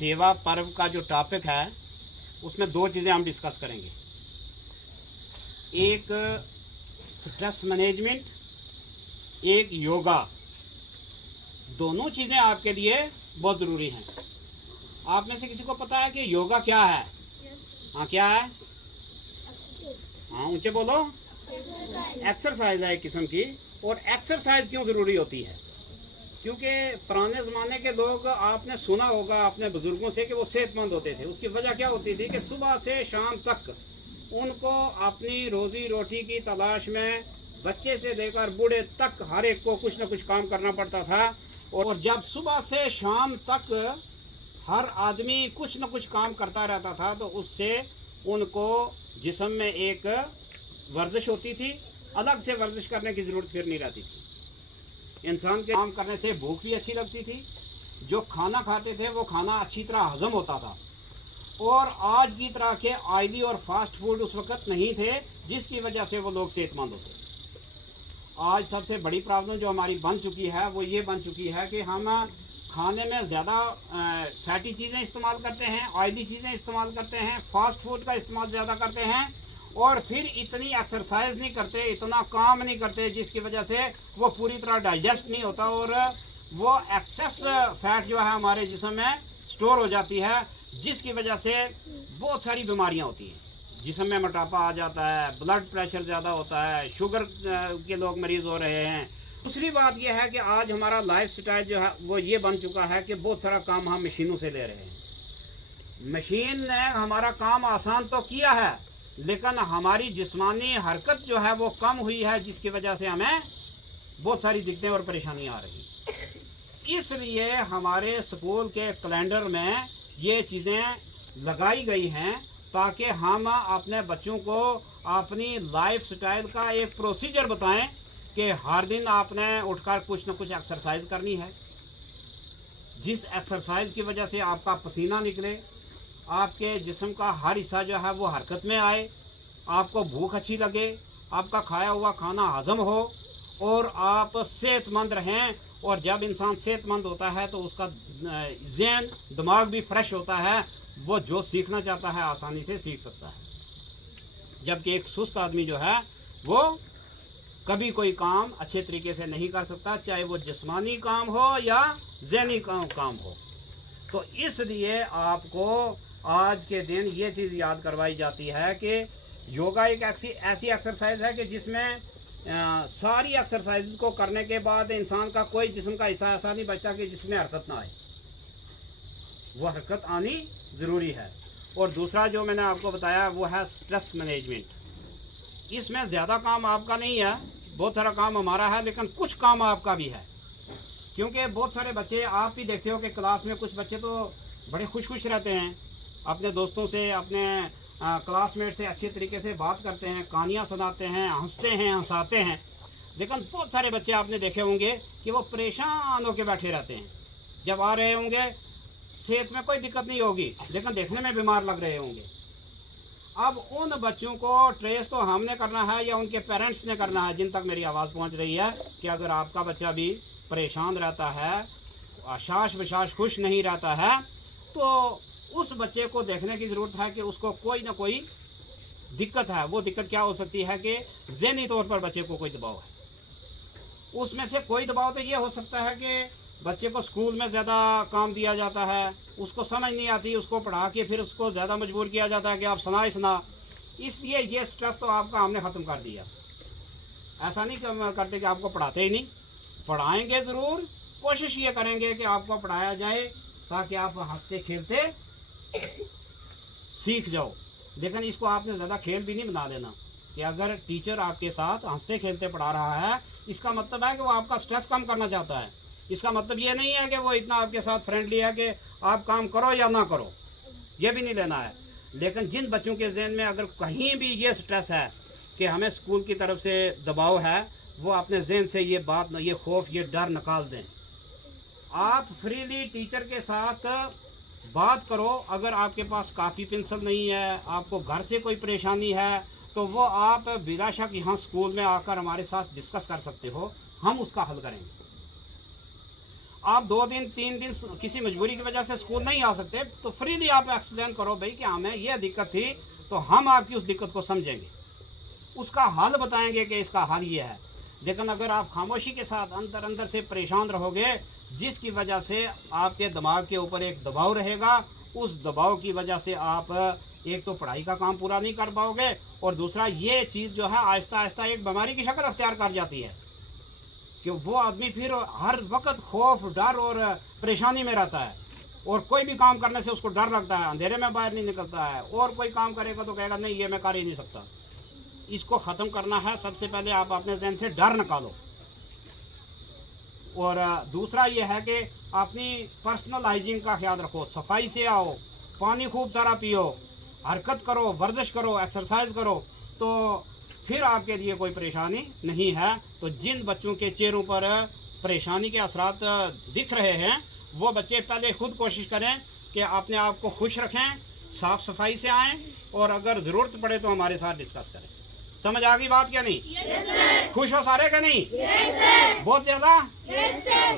सेवा पर्व का जो टॉपिक है उसमें दो चीज़ें हम डिस्कस करेंगे। एक स्ट्रेस मैनेजमेंट, एक योगा। दोनों चीज़ें आपके लिए बहुत ज़रूरी हैं। आप में से किसी को पता है कि योगा क्या है? हाँ, क्या है? हाँ, ऊंचे बोलो। एक्सरसाइज है एक किस्म की। और एक्सरसाइज क्यों ज़रूरी होती है? क्योंकि पुराने ज़माने के लोग, आपने सुना होगा अपने बुज़ुर्गों से कि वो सेहतमंद होते थे। उसकी वजह क्या होती थी कि सुबह से शाम तक उनको अपनी रोज़ी रोटी की तलाश में बच्चे से लेकर बूढ़े तक हर एक को कुछ न कुछ काम करना पड़ता था। और जब सुबह से शाम तक हर आदमी कुछ न कुछ काम करता रहता था तो उससे उनको जिस्म में एक वर्जिश होती थी। अलग से वर्जिश करने की ज़रूरत फिर नहीं रहती थी। इंसान के काम करने से भूख भी अच्छी लगती थी। जो खाना खाते थे वो खाना अच्छी तरह हजम होता था। और आज की तरह के ऑयली और फास्ट फूड उस वक्त नहीं थे, जिसकी वजह से वो लोग सेहतमंद होते। आज सबसे बड़ी प्रॉब्लम जो हमारी बन चुकी है वो ये बन चुकी है कि हम खाने में ज़्यादा फैटी चीज़ें इस्तेमाल करते हैं, ऑयली चीज़ें इस्तेमाल करते हैं, फास्ट फूड का इस्तेमाल ज़्यादा करते हैं और फिर इतनी एक्सरसाइज नहीं करते, इतना काम नहीं करते, जिसकी वजह से वो पूरी तरह डाइजेस्ट नहीं होता और वो एक्सेस फैट जो है हमारे जिस्म में स्टोर हो जाती है, जिसकी वजह से बहुत सारी बीमारियां होती हैं। जिस्म में मोटापा आ जाता है, ब्लड प्रेशर ज़्यादा होता है, शुगर के लोग मरीज़ हो रहे हैं। दूसरी बात यह है कि आज हमारा लाइफ स्टाइल जो है वो ये बन चुका है कि बहुत सारा काम हम मशीनों से ले रहे हैं। मशीन ने हमारा काम आसान तो किया है, लेकिन हमारी जिस्मानी हरकत जो है वो कम हुई है, जिसकी वजह से हमें बहुत सारी दिक्कतें और परेशानियां आ रही। इसलिए हमारे स्कूल के कैलेंडर में ये चीज़ें लगाई गई हैं ताकि हम अपने बच्चों को अपनी लाइफ स्टाइल का एक प्रोसीजर बताएं कि हर दिन आपने उठकर कुछ न कुछ एक्सरसाइज करनी है, जिस एक्सरसाइज की वजह से आपका पसीना निकले, आपके जिस्म का हर हिस्सा जो है वो हरकत में आए, आपको भूख अच्छी लगे, आपका खाया हुआ खाना हजम हो और आप सेहतमंद रहें। और जब इंसान सेहतमंद होता है तो उसका ज़हन दिमाग भी फ्रेश होता है, वो जो सीखना चाहता है आसानी से सीख सकता है। जबकि एक सुस्त आदमी जो है वो कभी कोई काम अच्छे तरीके से नहीं कर सकता, चाहे वो जिस्मानी काम हो या ज़हनी काम हो। तो इसलिए आपको आज के दिन ये चीज़ याद करवाई जाती है कि योगा एक ऐसी एक्सरसाइज है कि जिसमें सारी एक्सरसाइज को करने के बाद इंसान का कोई जिस्म का हिस्सा ऐसा नहीं बचता कि जिसमें हरकत ना आए। वो हरकत आनी ज़रूरी है। और दूसरा जो मैंने आपको बताया वो है स्ट्रेस मैनेजमेंट। इसमें ज़्यादा काम आपका नहीं है, बहुत सारा काम हमारा है, लेकिन कुछ काम आपका भी है। क्योंकि बहुत सारे बच्चे, आप भी देखते हो कि क्लास में कुछ बच्चे तो बड़े खुश रहते हैं, अपने दोस्तों से, अपने क्लासमेट से अच्छे तरीके से बात करते हैं, कहानियाँ सुनाते हैं, हंसते हैं, हंसाते हैं। लेकिन बहुत सारे बच्चे आपने देखे होंगे कि वो परेशान होकर बैठे रहते हैं। जब आ रहे होंगे सेहत में कोई दिक्कत नहीं होगी, लेकिन देखने में बीमार लग रहे होंगे। अब उन बच्चों को ट्रेस तो हमने करना है या उनके पेरेंट्स ने करना है, जिन तक मेरी आवाज़ पहुंच रही है, कि अगर आपका बच्चा भी परेशान रहता है, आशाश बशाश खुश नहीं रहता है, तो उस बच्चे को देखने की ज़रूरत है कि उसको कोई ना कोई दिक्कत है। वो दिक्कत क्या हो सकती है कि ज़हनी तौर पर बच्चे को कोई दबाव है। उसमें से कोई दबाव तो ये हो सकता है कि बच्चे को स्कूल में ज़्यादा काम दिया जाता है, उसको समझ नहीं आती, उसको पढ़ा के फिर उसको ज़्यादा मजबूर किया जाता है कि आप सुना, इसलिए ये स्ट्रेस तो आपका हमने ख़त्म कर दिया। ऐसा नहीं करते कि आपको पढ़ाते ही नहीं, पढ़ाएंगे ज़रूर, कोशिश ये करेंगे कि आपको पढ़ाया जाए ताकि आप हंसते खेलते सीख जाओ। लेकिन इसको आपने ज़्यादा खेल भी नहीं बना देना कि अगर टीचर आपके साथ हंसते खेलते पढ़ा रहा है, इसका मतलब है कि वो आपका स्ट्रेस कम करना चाहता है। इसका मतलब ये नहीं है कि वो इतना आपके साथ फ्रेंडली है कि आप काम करो या ना करो, ये भी नहीं लेना है। लेकिन जिन बच्चों के जहन में अगर कहीं भी ये स्ट्रेस है कि हमें स्कूल की तरफ से दबाव है, वो अपने जहन से ये बात, ये खौफ, ये डर निकाल दें। आप फ्रीली टीचर के साथ बात करो। अगर आपके पास कापी पेंसिल नहीं है, आपको घर से कोई परेशानी है, तो वो आप बिला शक यहाँ स्कूल में आकर हमारे साथ डिस्कस कर सकते हो, हम उसका हल करेंगे। आप 2 दिन 3 दिन किसी मजबूरी की वजह से स्कूल नहीं आ सकते, तो फ्रीली आप एक्सप्लेन करो भाई कि हमें यह दिक्कत थी, तो हम आपकी उस दिक्कत को समझेंगे, उसका हल बताएंगे कि इसका हल ये है। लेकिन अगर आप खामोशी के साथ अंदर अंदर से परेशान रहोगे, जिसकी वजह से आपके दिमाग के ऊपर एक दबाव रहेगा, उस दबाव की वजह से आप एक तो पढ़ाई का काम पूरा नहीं कर पाओगे, और दूसरा ये चीज़ जो है आहिस्ता आहिस्ता एक बीमारी की शक्ल अख्तियार कर जाती है कि वो आदमी फिर हर वक्त खौफ, डर और परेशानी में रहता है, और कोई भी काम करने से उसको डर लगता है, अंधेरे में बाहर नहीं निकलता है, और कोई काम करेगा तो कहेगा नहीं ये मैं कर ही नहीं सकता। इसको ख़त्म करना है, सबसे पहले आप अपने ज़हन से डर निकालो, और दूसरा ये है कि अपनी पर्सनल हाइजीन का ख्याल रखो, सफाई से आओ, पानी खूब सारा पियो, हरकत करो, वर्जिश करो, एक्सरसाइज करो, तो फिर आपके लिए कोई परेशानी नहीं है। तो जिन बच्चों के चेहरों पर परेशानी के असरात दिख रहे हैं, वो बच्चे पहले खुद कोशिश करें कि अपने आप को खुश रखें, साफ़ सफाई से आएँ, और अगर ज़रूरत पड़े तो हमारे साथ डिस्कस करें। समझ आ गई बात क्या नहीं? Yes, sir. खुश हो सारे क्या नहीं? Yes, sir. बहुत ज़्यादा? Yes, sir.